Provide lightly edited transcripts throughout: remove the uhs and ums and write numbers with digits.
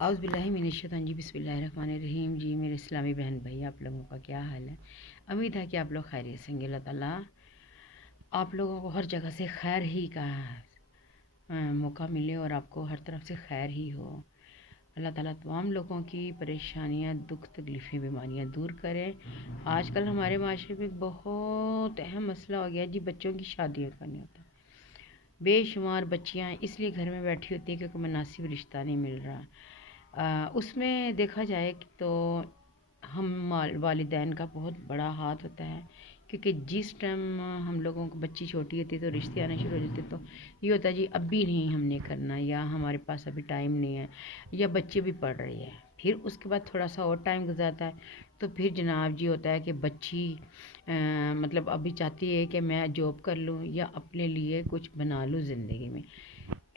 اعوذ باللہ من الشیطان جی، بسم اللہ الرحمن الرحیم۔ جی میرے اسلامی بہن بھائی، آپ لوگوں کا کیا حال ہے؟ امید ہے کہ آپ لوگ خیریت سے ہوں گے۔ اللہ تعالیٰ آپ لوگوں کو ہر جگہ سے خیر ہی کا موقع ملے اور آپ کو ہر طرف سے خیر ہی ہو۔ اللہ تعالیٰ تمام لوگوں کی پریشانیاں، دکھ، تکلیفیں، بیماریاں دور کریں۔ آج کل ہمارے معاشرے میں بہت اہم مسئلہ ہو گیا جی، بچوں کی شادیوں کا نہیں ہوتا۔ بے شمار بچیاں اس لیے گھر میں بیٹھی ہوتی ہیں کیونکہ مناسب رشتہ نہیں مل رہا۔ اس میں دیکھا جائے تو ہم والدین کا بہت بڑا ہاتھ ہوتا ہے، کیونکہ جس ٹائم ہم لوگوں کو بچی چھوٹی ہوتی ہے تو رشتے آنے شروع ہو جاتے تو یہ ہوتا ہے جی ابھی نہیں ہم نے کرنا، یا ہمارے پاس ابھی ٹائم نہیں ہے، یا بچے بھی پڑھ رہی ہے۔ پھر اس کے بعد تھوڑا سا اور ٹائم گزرتا ہے تو پھر جناب جی ہوتا ہے کہ بچی مطلب ابھی چاہتی ہے کہ میں جاب کر لوں یا اپنے لیے کچھ بنا لوں زندگی میں۔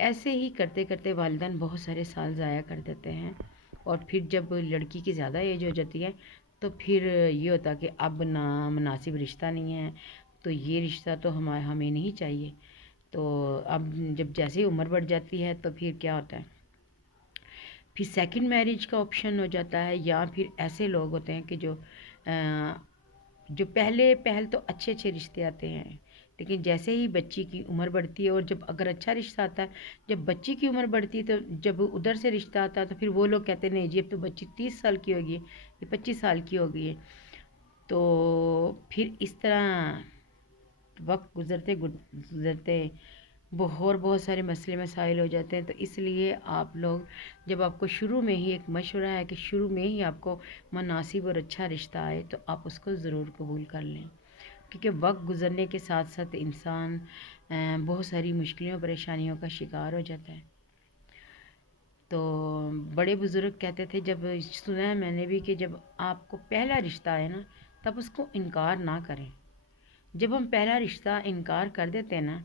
ایسے ہی کرتے کرتے والدین بہت سارے سال ضائع کر دیتے ہیں، اور پھر جب لڑکی کی زیادہ ایج ہو جاتی ہے تو پھر یہ ہوتا کہ اب نا مناسب رشتہ نہیں ہے، تو یہ رشتہ تو ہمیں نہیں چاہیے۔ تو اب جب جیسے ہی عمر بڑھ جاتی ہے تو پھر کیا ہوتا ہے، پھر سیکنڈ میرج کا آپشن ہو جاتا ہے، یا پھر ایسے لوگ ہوتے ہیں کہ جو پہل تو اچھے اچھے رشتے آتے ہیں، لیکن جیسے ہی بچی کی عمر بڑھتی ہے، اور جب اگر اچھا رشتہ آتا ہے، جب بچی کی عمر بڑھتی ہے تو جب ادھر سے رشتہ آتا ہے تو پھر وہ لوگ کہتے ہیں نہیں جی اب تو بچی 30 سال کی ہوگی، یہ 25 سال کی ہو گئی ہے۔ تو پھر اس طرح وقت گزرتے گزرتے بہت سارے مسئلے مسائل ہو جاتے ہیں۔ تو اس لیے آپ لوگ، جب آپ کو شروع میں ہی ایک مشورہ ہے کہ شروع میں ہی آپ کو مناسب اور اچھا رشتہ آئے تو آپ اس کو ضرور قبول کر لیں، کیونکہ وقت گزرنے کے ساتھ ساتھ انسان بہت ساری مشکلوں پریشانیوں کا شکار ہو جاتا ہے۔ تو بڑے بزرگ کہتے تھے، جب سنا ہے میں نے بھی، کہ جب آپ کو پہلا رشتہ آئے نا تب اس کو انکار نہ کریں۔ جب ہم پہلا رشتہ انکار کر دیتے ہیں نا،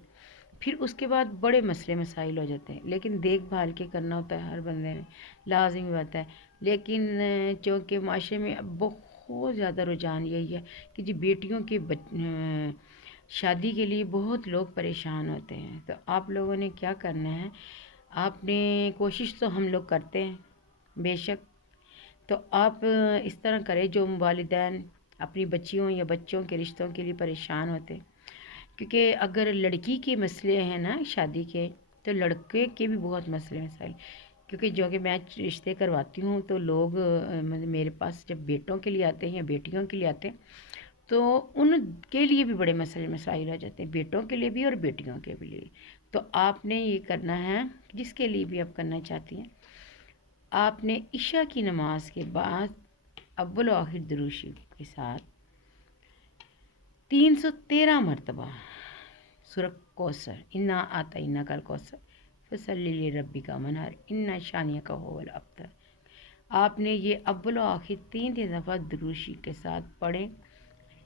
پھر اس کے بعد بڑے مسئلے مسائل ہو جاتے ہیں، لیکن دیکھ بھال کے کرنا ہوتا ہے ہر بندے نے، لازمی بات ہے۔ لیکن چونکہ معاشرے میں اب بہت زیادہ رجحان یہی ہے کہ جی بیٹیوں کے شادی کے لیے بہت لوگ پریشان ہوتے ہیں۔ تو آپ لوگوں نے کیا کرنا ہے، آپ نے کوشش تو ہم لوگ کرتے ہیں بے شک، تو آپ اس طرح کریں جو والدین اپنی بچیوں یا بچوں کے رشتوں کے لیے پریشان ہوتے، کیونکہ اگر لڑکی کے مسئلے ہیں نا شادی کے، تو لڑکے کے بھی بہت مسئلے مسائل، کیونکہ جو کہ میں رشتے کرواتی ہوں تو لوگ میرے پاس جب بیٹوں کے لیے آتے ہیں یا بیٹیوں کے لیے آتے ہیں تو ان کے لیے بھی بڑے مسئلے مسائل ہو جاتے ہیں، بیٹوں کے لیے بھی اور بیٹیوں کے بھی لیے۔ تو آپ نے یہ کرنا ہے، جس کے لیے بھی آپ کرنا چاہتی ہیں، آپ نے عشاء کی نماز کے بعد اول و آخر درود شریف کے ساتھ 313 مرتبہ سورہ کوثر، انا اعطیناک کل کوثر فصلی لربک وانحر ان شانئک هو الابتر، آپ نے یہ اول و آخر 3 دفعہ درود شریف کے ساتھ پڑھیں۔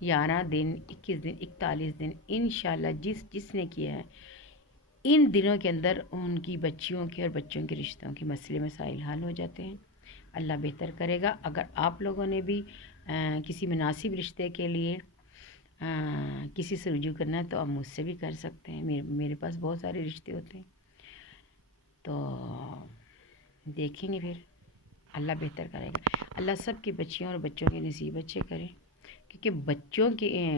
11 دن، 21 دن، 41 دن، انشاءاللہ جس نے کیا ہے ان دنوں کے اندر ان کی بچیوں کے اور بچوں کے رشتوں کے مسئلے مسائل حل ہو جاتے ہیں۔ اللہ بہتر کرے گا۔ اگر آپ لوگوں نے بھی کسی مناسب رشتے کے لیے کسی سے رجوع کرنا ہے تو آپ مجھ سے بھی کر سکتے ہیں، میرے پاس بہت سارے رشتے ہوتے ہیں، تو دیکھیں گے پھر اللہ بہتر کرے گا۔ اللہ سب کی بچیوں اور بچوں کے نصیب اچھے کرے، کیونکہ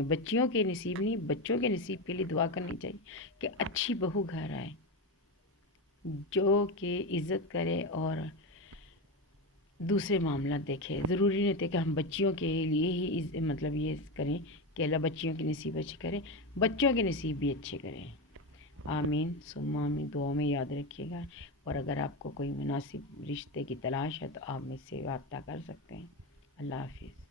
بچیوں کے نصیب نہیں، بچوں کے نصیب کے لیے دعا کرنی چاہیے کہ اچھی بہو گھر آئے جو کہ عزت کرے اور دوسرے معاملات دیکھے۔ ضروری نہیں ہوتے کہ ہم بچیوں کے لیے ہی مطلب یہ کریں کہ اللہ بچیوں کے نصیب اچھے کریں، بچوں کے نصیب بھی اچھے کریں۔ آمین ثم آمین، دعاؤں میں یاد رکھیے گا۔ اور اگر آپ کو کوئی مناسب رشتے کی تلاش ہے تو آپ مجھ سے رابطہ کر سکتے ہیں۔ اللہ حافظ۔